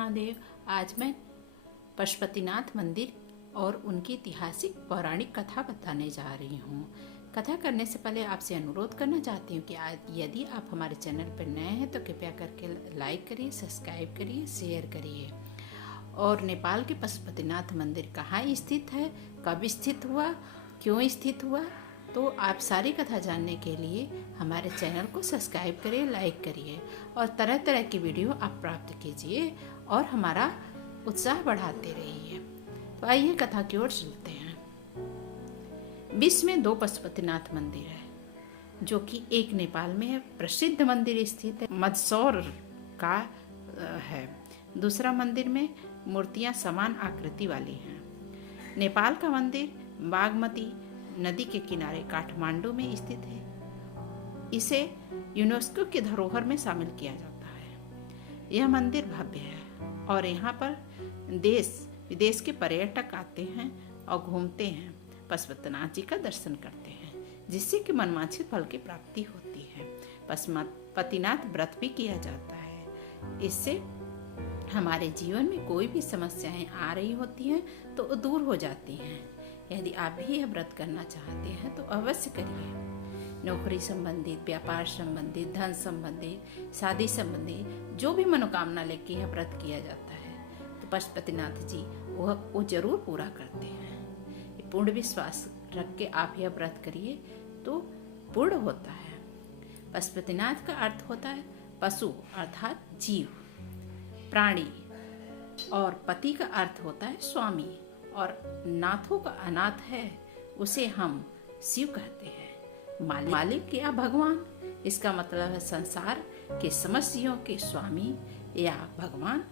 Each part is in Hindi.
महादेव। आज मैं पशुपतिनाथ मंदिर और उनकी ऐतिहासिक पौराणिक कथा बताने जा रही हूँ। कथा करने से पहले आपसे अनुरोध करना चाहती हूँ कि यदि आप हमारे चैनल पर नए हैं तो कृपया करके लाइक करिए, सब्सक्राइब करिए, शेयर करिए। और नेपाल के पशुपतिनाथ मंदिर कहाँ स्थित है, कब स्थित हुआ, क्यों स्थित हुआ, तो आप सारी कथा जानने के लिए हमारे चैनल को सब्सक्राइब करिए, लाइक करिए और तरह तरह की वीडियो आप प्राप्त कीजिए और हमारा उत्साह बढ़ाते रहिए। तो आइए कथा की ओर चलते हैं। विश्व में 2 पशुपतिनाथ मंदिर है, जो कि एक नेपाल में है, प्रसिद्ध मंदिर स्थित है, मंदसौर का है। दूसरा मंदिर में मूर्तियां समान आकृति वाली हैं। नेपाल का मंदिर बागमती नदी के किनारे काठमांडू में स्थित है। इसे यूनेस्को की धरोहर में शामिल किया जाता है। यह मंदिर भव्य है और यहाँ पर देश विदेश के पर्यटक आते हैं और घूमते हैं, पशुपतिनाथ जी का दर्शन करते हैं, जिससे कि मनवांछित फल की प्राप्ति होती है। पशुपतिनाथ व्रत भी किया जाता है। इससे हमारे जीवन में कोई भी समस्याएं आ रही होती हैं तो दूर हो जाती हैं। यदि आप भी यह व्रत करना चाहते हैं तो अवश्य करिए। नौकरी संबंधित, व्यापार संबंधित, धन संबंधित, शादी संबंधित जो भी मनोकामना लेके यह व्रत किया जाता है तो पशुपतिनाथ जी वो जरूर पूरा करते हैं। पूर्ण विश्वास रख के आप यह व्रत करिए तो पूर्ण होता है। पशुपतिनाथ का अर्थ होता है पशु अर्थात जीव, प्राणी, और पति का अर्थ होता है स्वामी, और नाथों का अनाथ है उसे हम शिव कहते हैं। मालिक या भगवान, इसका मतलब है संसार के समस्त जीवों के स्वामी या भगवान,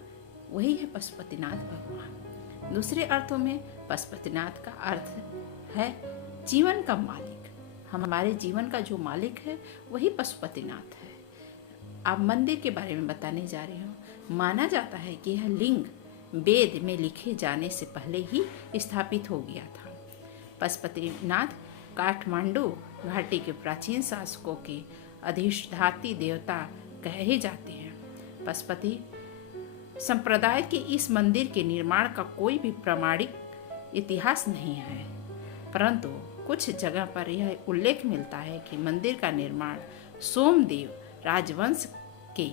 वही है पशुपतिनाथ भगवान। दूसरे अर्थों में पशुपतिनाथ का अर्थ है जीवन का मालिक। हमारे जीवन का जो मालिक है वही पशुपतिनाथ है। अब मंदिर के बारे में बताने जा रही हूँ। माना जाता है कि यह लिंग वेद में लिखे जाने से पहले ही स्थापित हो गया था। पशुपतिनाथ काठमांडू घाटी के प्राचीन शासकों के अधिष्ठात्री देवता कहे जाते हैं। पशुपति संप्रदाय के इस मंदिर के निर्माण का कोई भी प्रमाणिक इतिहास नहीं है, परंतु कुछ जगह पर यह उल्लेख मिलता है कि मंदिर का निर्माण सोमदेव राजवंश के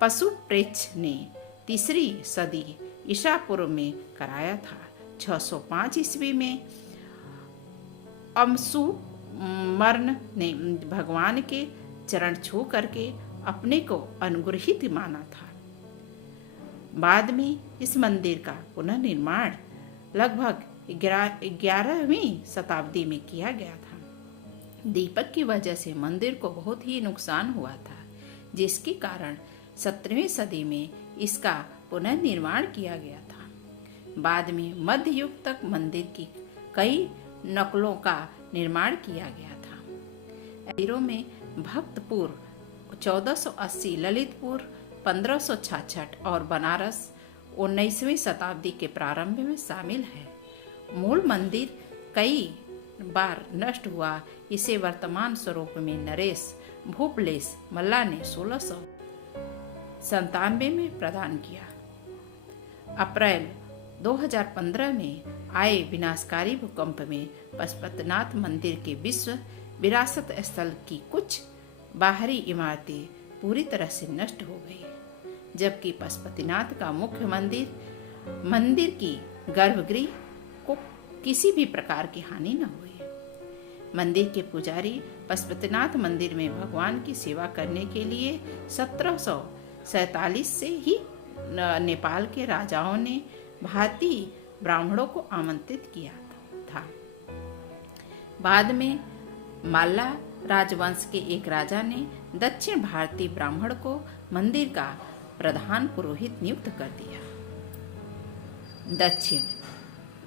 पशुप्रेक्ष ने 3री सदी ईसा पूर्व में कराया था। 605 ईस्वी में अमसुमर्न ने भगवान के चरण छू करके अपने को अनुग्रहित माना था। बाद में इस मंदिर का पुनर्निर्माण लगभग 11वीं शताब्दी में किया गया था। दीपक की वजह से मंदिर को बहुत ही नुकसान हुआ था, जिसके कारण 17वीं सदी में इसका पुनर्निर्माण किया गया था। बाद में मध्य युग तक मंदिर की कई नकलों का निर्माण किया गया था। मंदिरों में भक्तपुर 1480, ललितपुर 1566 और बनारस 19वीं शताब्दी के प्रारंभ में शामिल है। मूल मंदिर कई बार नष्ट हुआ। इसे वर्तमान स्वरूप में नरेश भूपलेश मल्ला ने 1697 में प्रदान किया। अप्रैल 2015 में आए विनाशकारी भूकंप में पशुपतिनाथ मंदिर के विश्व विरासत स्थल की कुछ बाहरी इमारतें पूरी तरह से नष्ट हो गई, जबकि पशुपतिनाथ का मुख्य मंदिर की गर्भगृह को किसी भी प्रकार की हानि न हुई। मंदिर के पुजारी पशुपतिनाथ मंदिर में भगवान की सेवा करने के लिए 1747 से ही नेपाल के राजाओं ने भारतीय ब्राह्मणों को आमंत्रित किया था। बाद में माल्ला राजवंश के एक राजा ने दक्षिण भारतीय ब्राह्मण को मंदिर का प्रधान पुरोहित नियुक्त कर दिया। दक्षिण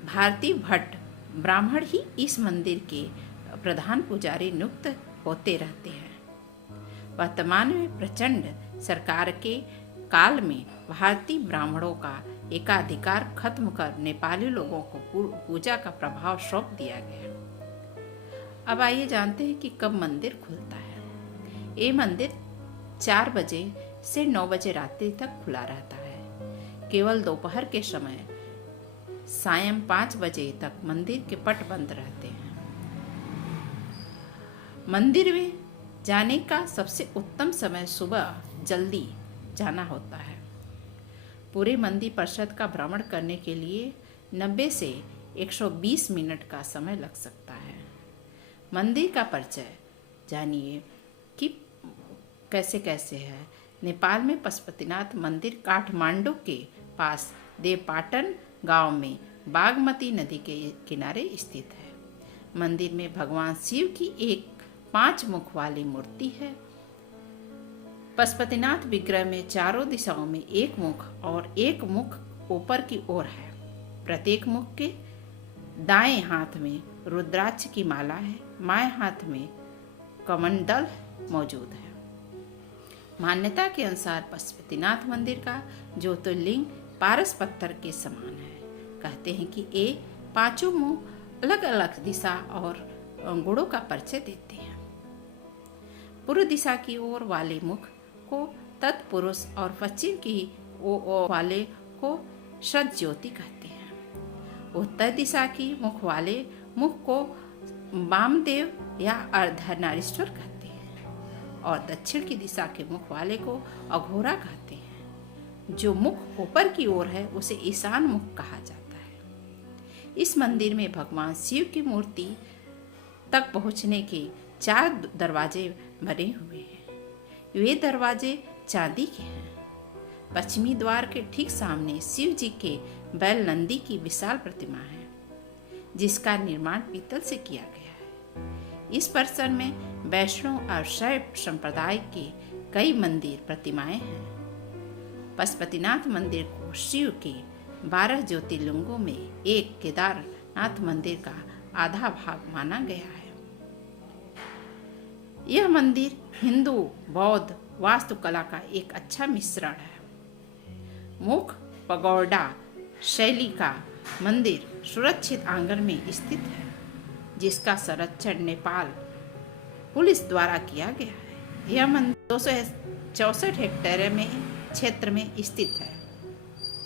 भारतीय भट्ट ब्राह्मण ही इस मंदिर के प्रधान पुजारी नियुक्त होते रहते हैं। वर्तमान में प्रचंड सरकार के काल में भारतीय ब्राह्मणों का एकाधिकार खत्म कर नेपाली लोगों को पूजा का प्रभाव सौंप दिया गया। अब आइए जानते हैं कि कब मंदिर खुलता है। ये मंदिर 4 बजे से 9 बजे रात्रि तक खुला रहता है। केवल दोपहर के समय सायं 5 बजे तक मंदिर के पट बंद रहते हैं। मंदिर में जाने का सबसे उत्तम समय सुबह जल्दी जाना होता है। पूरे मंदिर परिसर का भ्रमण करने के लिए 90 से 120 मिनट का समय लग सकता है। मंदिर का परिचय जानिए कि कैसे कैसे है। नेपाल में पशुपतिनाथ मंदिर काठमांडू के पास देवपाटन गांव में बागमती नदी के किनारे स्थित है। मंदिर में भगवान शिव की एक 5 मुख वाली मूर्ति है। पशुपतिनाथ विग्रह में चारों दिशाओं में एक मुख और एक मुख ऊपर की ओर है। प्रत्येक मुख के दाएं हाथ में रुद्राक्ष की माला है, बाएं हाथ में कमंडल मौजूद है। मान्यता के अनुसार पशुपतिनाथ मंदिर का ज्योतिर्लिंग पारस पत्थर के समान है। कहते हैं कि ये 5 मुख अलग अलग दिशा और गुणों का परिचय देते हैं। पूर्व दिशा की ओर वाले मुख को तत्पुरुष और पश्चिम की ओर वाले को सद ज्योति कहते हैं। उत्तर दिशा की मुख वाले मुख को वामदेव या अर्धनारीश्वर कहते हैं और दक्षिण की दिशा के मुख वाले को अघोरा कहते हैं। जो मुख ऊपर की ओर है उसे ईशान मुख कहा जाता है। इस मंदिर में भगवान शिव की मूर्ति तक पहुंचने के 4 दरवाजे बने हुए हैं। वे दरवाजे चांदी के हैं। पश्चिमी द्वार के ठीक सामने शिव जी के बैल नंदी की विशाल प्रतिमा है, जिसका निर्माण पीतल से किया गया है। इस परिसर में वैष्णव और शैव संप्रदाय के कई मंदिर प्रतिमाएं हैं। पशुपतिनाथ मंदिर को शिव के 12 ज्योतिर्लिंगों में एक केदारनाथ मंदिर का आधा भाग माना गया है। यह मंदिर हिंदू बौद्ध वास्तुकला का एक अच्छा मिश्रण है। मुख पगोडा शैली का मंदिर सुरक्षित आंगन में स्थित है, जिसका संरक्षण नेपाल पुलिस द्वारा किया गया है। यह मंदिर 264 हेक्टेयर में क्षेत्र में स्थित है।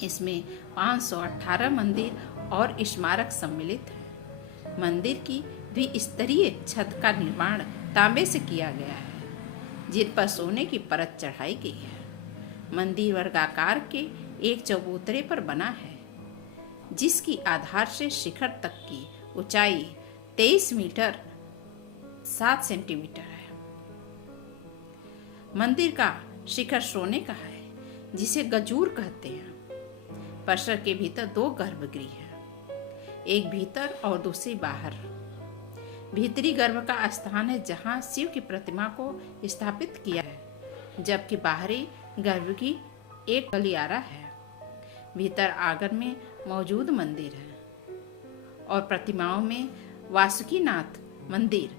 इसमें 518 मंदिर और स्मारक सम्मिलित है। मंदिर की द्विस्तरीय छत का निर्माण तांबे से किया गया है, जिन पर सोने की परत चढ़ाई गई है। मंदिर वर्गाकार के एक चबूतरे पर बना है, जिसकी आधार से शिखर तक की ऊंचाई 23 मीटर 7 सेंटीमीटर है। मंदिर का शिखर सोने का है, जिसे गजूर कहते हैं। परिसर के भीतर 2 गर्भगृह हैं, एक भीतर और दूसरी बाहर। भीतरी गर्भ का स्थान है जहां शिव की प्रतिमा को स्थापित किया है, जबकि बाहरी गर्भ की एक गलियारा है। भीतर आंगन में मौजूद मंदिर है और प्रतिमाओं में वासुकीनाथ मंदिर,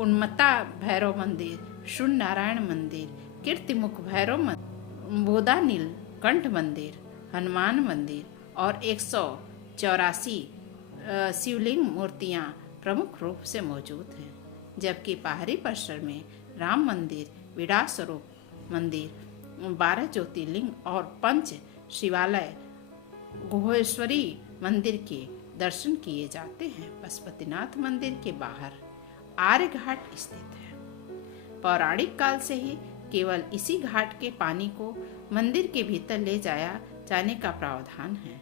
उन्मत्ता भैरव मंदिर, शून्य नारायण मंदिर, कीर्तिमुख भैरव मंदिर, बोधा नीलकंठ मंदिर, हनुमान मंदिर और 184 शिवलिंग मूर्तियां प्रमुख रूप से मौजूद हैं। जबकि बाहरी परिसर में राम मंदिर, विराट स्वरूप मंदिर, 12 ज्योतिर्लिंग और 5 शिवालय गुहेश्वरी मंदिर के दर्शन किए जाते हैं। पशुपतिनाथ मंदिर के बाहर आर्य घाट स्थित है। पौराणिक काल से ही केवल इसी घाट के पानी को मंदिर के भीतर ले जाया जाने का प्रावधान है।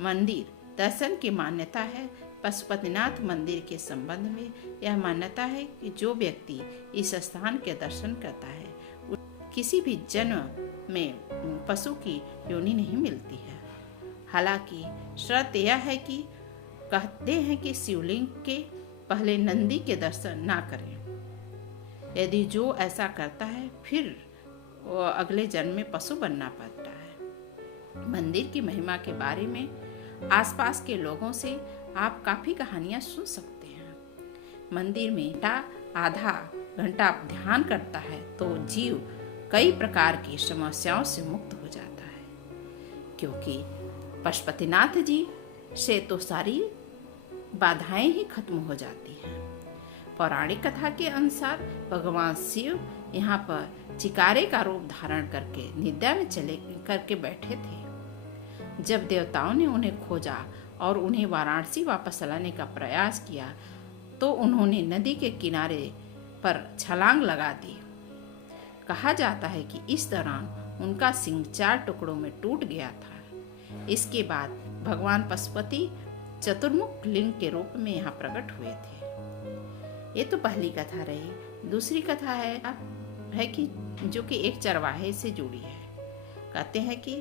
मंदिर दर्शन की मान्यता है। पशुपतिनाथ मंदिर के संबंध में यह मान्यता है कि जो व्यक्ति इस स्थान के दर्शन करता है, किसी भी जन्म में पशु की योनि नहीं मिलती है। हालांकि शर्त यह है कि कहते हैं कि शिवलिंग के पहले नंदी के दर्शन ना करें। यदि जो ऐसा करता है फिर वो अगले जन्म में पशु बनना पड़ता है। मंदिर की महिमा के बारे में आसपास के लोगों से आप काफी कहानियां सुन सकते हैं। मंदिर में आधा घंटा ध्यान करता है तो जीव कई प्रकार की समस्याओं से मुक्त हो जाता है, क्योंकि पशुपतिनाथ जी से तो सारी बाधाएं ही खत्म हो जाती हैं। पौराणिक कथा के अनुसार भगवान शिव यहाँ पर चिकारे का रूप धारण करके निद्रा में चले करके बैठे थे। जब देवताओं ने उन्हें खोजा और उन्हें वाराणसी वापस लाने का प्रयास किया तो उन्होंने नदी के किनारे पर छलांग लगा दी। कहा जाता है कि इस दौरान उनका सिंह 4 टुकड़ों में टूट गया था। इसके बाद भगवान पशुपति चतुर्मुख लिंग के रूप में यहाँ प्रकट हुए थे। ये तो पहली कथा रही। दूसरी कथा है कि जो कि एक चरवाहे से जुड़ी है। कहते हैं कि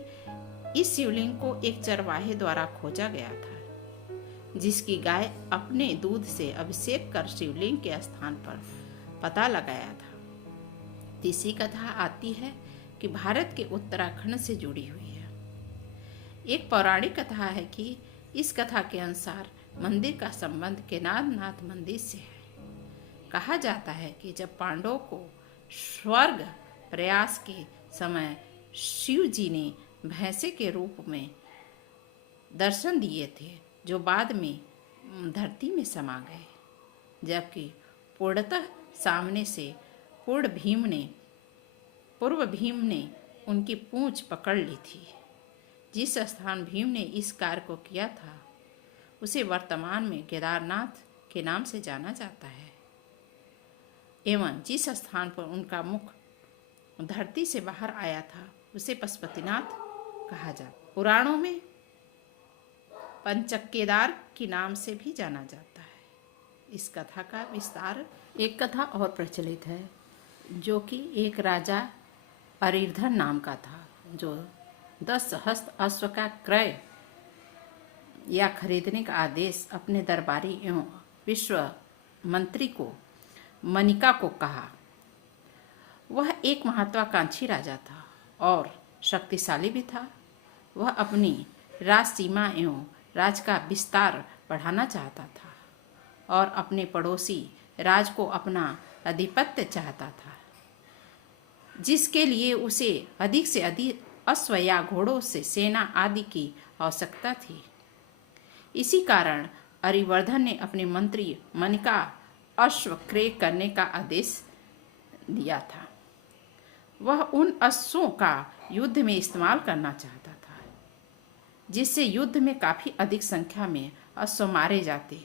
इस शिवलिंग को एक चरवाहे द्वारा खोजा गया था, जिसकी गाय अपने दूध से अभिषेक कर शिवलिंग के स्थान पर पता लगाया था। तीसरी कथा आती है कि भारत के उत्तराखंड से जुड़ी हुई है। एक पौराणिक कथा है कि इस कथा के अनुसार मंदिर का संबंध केदारनाथ मंदिर से है। कहा जाता है कि जब पांडवों को स्वर्ग प्रयास के समय शिव जी ने भैंसे के रूप में दर्शन दिए थे, जो बाद में धरती में समा गए, जबकि पूर्णतः सामने से पूर्व भीम ने उनकी पूंछ पकड़ ली थी। जिस स्थान भीम ने इस कार्य को किया था उसे वर्तमान में केदारनाथ के नाम से जाना जाता है, एवं जिस स्थान पर उनका मुख धरती से बाहर आया था उसे पशुपतिनाथ कहा जाता। पुराणों में पंचकेदार के नाम से भी जाना जाता है। इस कथा का विस्तार एक कथा और प्रचलित है, जो कि एक राजा अरिर्धन नाम का था, जो 10 हस्त अश्व का क्रय या खरीदने का आदेश अपने दरबारी एवं विश्व मंत्री को मनिका को कहा। वह एक महत्वाकांक्षी राजा था और शक्तिशाली भी था। वह अपनी राज सीमा एवं राज का विस्तार बढ़ाना चाहता था और अपने पड़ोसी राज को अपना आधिपत्य चाहता था, जिसके लिए उसे अधिक से अधिक अश्व या घोड़ों से सेना आदि की आवश्यकता थी। इसी कारण अरिवर्धन ने अपने मंत्री मनिका अश्व क्रय करने का आदेश दिया था। वह उन अश्वों का युद्ध में इस्तेमाल करना चाहता था, जिससे युद्ध में काफी अधिक संख्या में अश्व मारे जाते।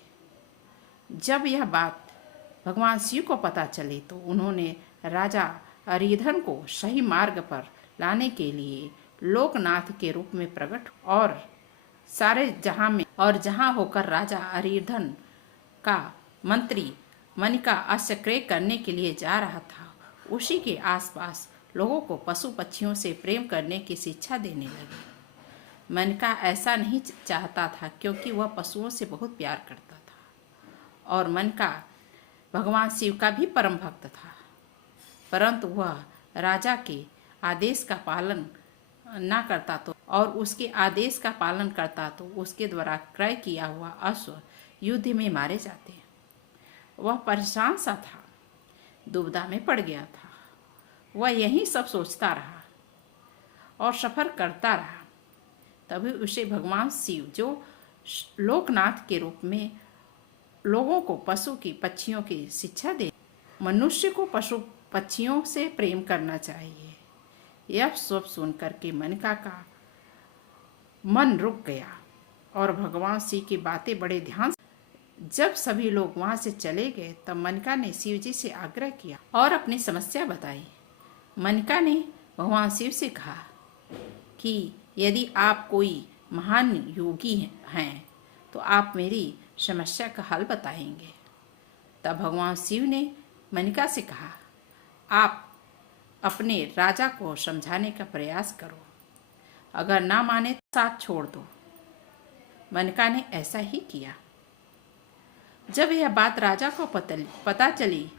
जब यह बात भगवान शिव को पता चली तो उन्होंने राजा अरिधन को सही मार्ग पर लाने के लिए लोकनाथ के रूप में प्रकट और सारे जहां होकर राजा अरिधन का मंत्री मनिका अश्व क्रय करने के लिए जा रहा था, उसी के आसपास लोगों को पशु पक्षियों से प्रेम करने की शिक्षा देने लगे। मनिका ऐसा नहीं चाहता था, क्योंकि वह पशुओं से बहुत प्यार करता था और मनिका भगवान शिव का भी परम भक्त था, परंतु वह राजा के आदेश का पालन ना करता तो और उसके आदेश का पालन करता तो उसके द्वारा क्रय किया हुआ अश्व युद्ध में मारे जाते। वह परेशान सा था, दुविधा में पड़ गया था। वह यही सब सोचता रहा और सफर करता रहा। तभी उसे भगवान शिव, जो लोकनाथ के रूप में लोगों को पशु की पक्षियों की शिक्षा दे, मनुष्य को पशु पक्षियों से प्रेम करना चाहिए, यह सब सुनकर के मनिका का मन रुक गया और भगवान शिव की बातें बड़े ध्यान। जब सभी लोग वहां से चले गए तब मनिका ने शिव जी से आग्रह किया और अपनी समस्या बताई। मनिका ने भगवान शिव से कहा कि यदि आप कोई महान योगी हैं तो आप मेरी समस्या का हल बताएंगे। तब भगवान शिव ने मनिका से कहा, आप अपने राजा को समझाने का प्रयास करो, अगर ना माने तो साथ छोड़ दो। मनिका ने ऐसा ही किया। जब यह बात राजा को पता चली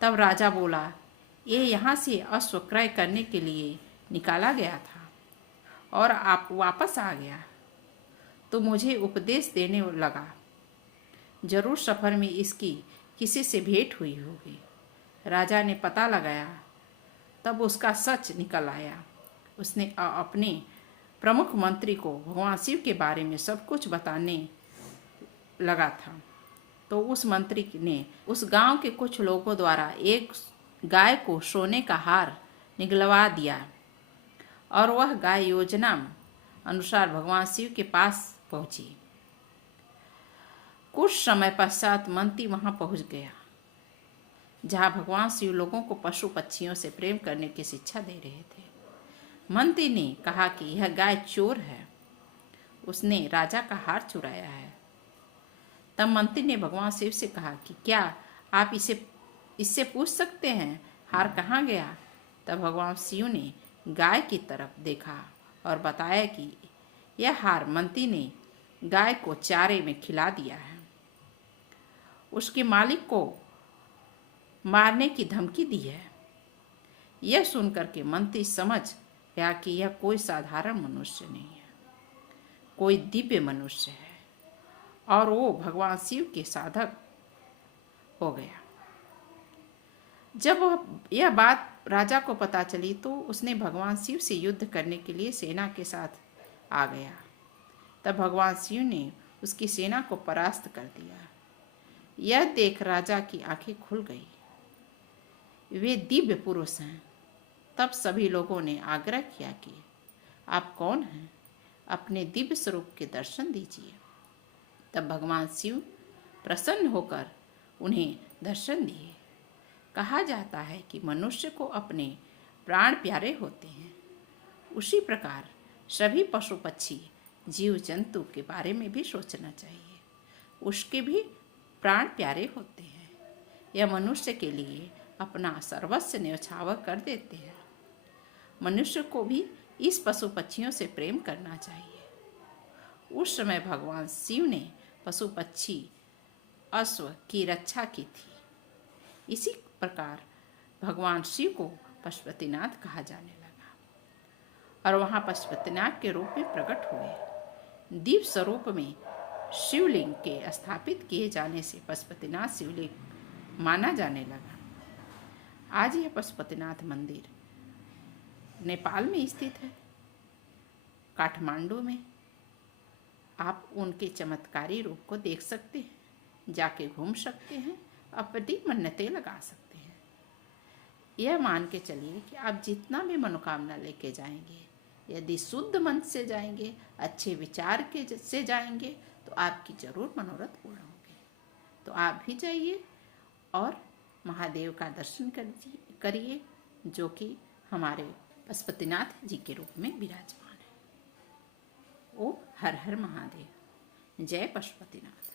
तब राजा बोला, ये यहाँ से अश्व क्रय करने के लिए निकाला गया था और आप वापस आ गया तो मुझे उपदेश देने लगा। जरूर सफर में इसकी किसी से भेंट हुई होगी। राजा ने पता लगाया, तब उसका सच निकल आया। उसने अपने प्रमुख मंत्री को भगवान शिव के बारे में सब कुछ बताने लगा था। तो उस मंत्री ने उस गांव के कुछ लोगों द्वारा एक गाय को सोने का हार निगलवा दिया और वह गाय योजना अनुसार भगवान शिव के पास पहुंची। कुछ समय पश्चात मंत्री वहां पहुंच गया जहां भगवान शिव लोगों को पशु पक्षियों से प्रेम करने की शिक्षा दे रहे थे। मंत्री ने कहा कि यह गाय चोर है, उसने राजा का हार चुराया है। तब मंत्री ने भगवान शिव से कहा कि क्या आप इससे पूछ सकते हैं हार कहाँ गया। तब भगवान शिव ने गाय की तरफ देखा और बताया कि यह हार मंत्री ने गाय को चारे में खिला दिया है। उसके मालिक को मारने की धमकी दी है। यह सुनकर के मंत्री समझ गया कि यह कोई साधारण मनुष्य नहीं है, कोई दिव्य मनुष्य है और वो भगवान शिव के साधक हो गया। जब यह बात राजा को पता चली तो उसने भगवान शिव से युद्ध करने के लिए सेना के साथ आ गया। तब भगवान शिव ने उसकी सेना को परास्त कर दिया। यह देख राजा की आंखें खुल गई, वे दिव्य पुरुष हैं। तब सभी लोगों ने आग्रह किया कि आप कौन हैं, अपने दिव्य स्वरूप के दर्शन दीजिए। तब भगवान शिव प्रसन्न होकर उन्हें दर्शन दिए। कहा जाता है कि मनुष्य को अपने प्राण प्यारे होते हैं, उसी प्रकार सभी पशु पक्षी जीव जंतु के बारे में भी सोचना चाहिए, उसके भी प्राण प्यारे होते हैं। यह मनुष्य के लिए अपना सर्वस्व न्यौछावर कर देते हैं। मनुष्य को भी इस पशु पक्षियों से प्रेम करना चाहिए। उस समय भगवान शिव ने पशु पक्षी अश्व की रक्षा की थी। इसी प्रकार भगवान शिव को पशुपतिनाथ कहा जाने लगा और वहाँ पशुपतिनाथ के रूप में प्रकट हुए। दीप स्वरूप में शिवलिंग के स्थापित किए जाने से पशुपतिनाथ शिवलिंग माना जाने लगा। आज यह पशुपतिनाथ मंदिर नेपाल में स्थित है, काठमांडू में। आप उनके चमत्कारी रूप को देख सकते हैं, जाके घूम सकते हैं, अपनी मन्नतें लगा सकते हैं। यह मान के चलिए कि आप जितना भी मनोकामना लेके जाएंगे, यदि शुद्ध मन से जाएंगे, अच्छे विचार के से जाएंगे, तो आपकी जरूर मनोरथ पूर्ण होंगे। तो आप भी जाइए और महादेव का दर्शन करिए, जो कि हमारे पशुपतिनाथ जी के रूप में विराजमान है। ओ हर हर महादेव, जय पशुपतिनाथ।